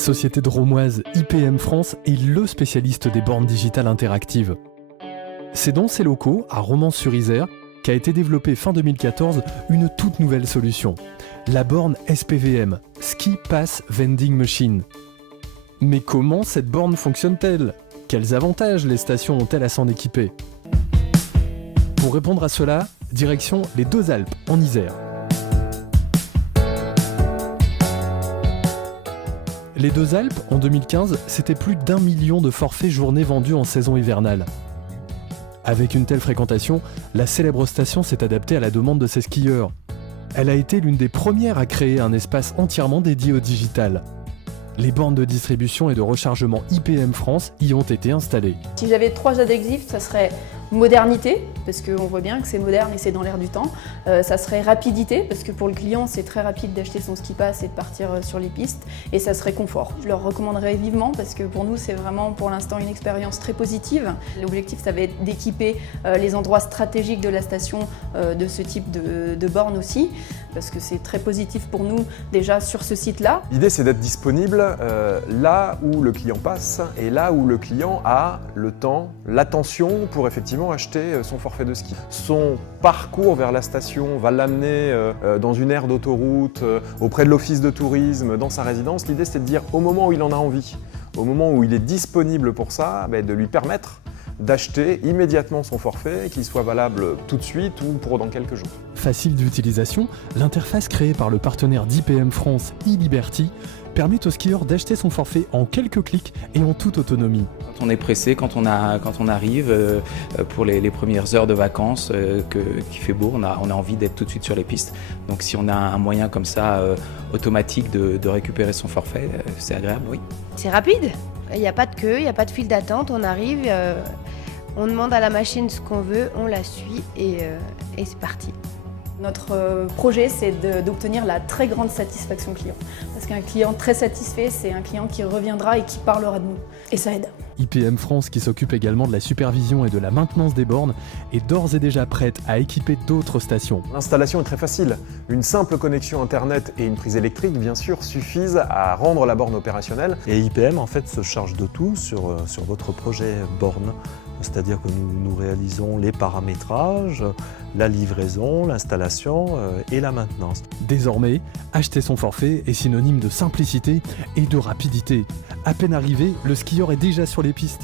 société drômoise IPM France est le spécialiste des bornes digitales interactives. C'est dans ses locaux, à Romans-sur-Isère, qu'a été développée fin 2014 une toute nouvelle solution, la borne SPVM, Ski Pass Vending Machine. Mais comment cette borne fonctionne-t-elle ? Quels avantages les stations ont-elles à s'en équiper ? Pour répondre à cela, direction les Deux Alpes, en Isère. Les Deux Alpes, en 2015, c'était plus d'1 million de forfaits journées vendus en saison hivernale. Avec une telle fréquentation, la célèbre station s'est adaptée à la demande de ses skieurs. Elle a été l'une des premières à créer un espace entièrement dédié au digital. Les bornes de distribution et de rechargement IPM France y ont été installées. Si j'avais 3 adjectifs, ça serait modernité, parce qu'on voit bien que c'est moderne et c'est dans l'air du temps. Ça serait rapidité, parce que pour le client, c'est très rapide d'acheter son ski pass et de partir sur les pistes. Et ça serait confort. Je leur recommanderais vivement, parce que pour nous, c'est vraiment pour l'instant une expérience très positive. L'objectif, ça va être d'équiper les endroits stratégiques de la station de ce type de borne aussi, parce que c'est très positif pour nous déjà sur ce site-là. L'idée, c'est d'être disponible là où le client passe et là où le client a le temps, l'attention pour effectivement acheter son forfait de ski. Son parcours vers la station va l'amener dans une aire d'autoroute, auprès de l'office de tourisme, dans sa résidence. L'idée, c'est de dire au moment où il en a envie, au moment où il est disponible pour ça, de lui permettre d'acheter immédiatement son forfait, qu'il soit valable tout de suite ou pour dans quelques jours. Facile d'utilisation, l'interface créée par le partenaire d'IPM France eLiberty permet au skieur d'acheter son forfait en quelques clics et en toute autonomie. Quand on est pressé, quand on arrive pour les premières heures de vacances, qu'il fait beau, on a envie d'être tout de suite sur les pistes. Donc si on a un moyen comme ça automatique de récupérer son forfait, c'est agréable, oui. C'est rapide, il n'y a pas de queue, il n'y a pas de file d'attente, on arrive, on demande à la machine ce qu'on veut, on la suit et c'est parti. Notre projet, c'est d'obtenir la très grande satisfaction client. Parce qu'un client très satisfait, c'est un client qui reviendra et qui parlera de nous. Et ça aide. IPM France, qui s'occupe également de la supervision et de la maintenance des bornes, est d'ores et déjà prête à équiper d'autres stations. L'installation est très facile. Une simple connexion Internet et une prise électrique, bien sûr, suffisent à rendre la borne opérationnelle. Et IPM, en fait, se charge de tout sur votre projet borne. C'est-à-dire que nous réalisons les paramétrages, la livraison, l'installation et la maintenance. Désormais, acheter son forfait est synonyme de simplicité et de rapidité. À peine arrivé, le skieur est déjà sur les pistes.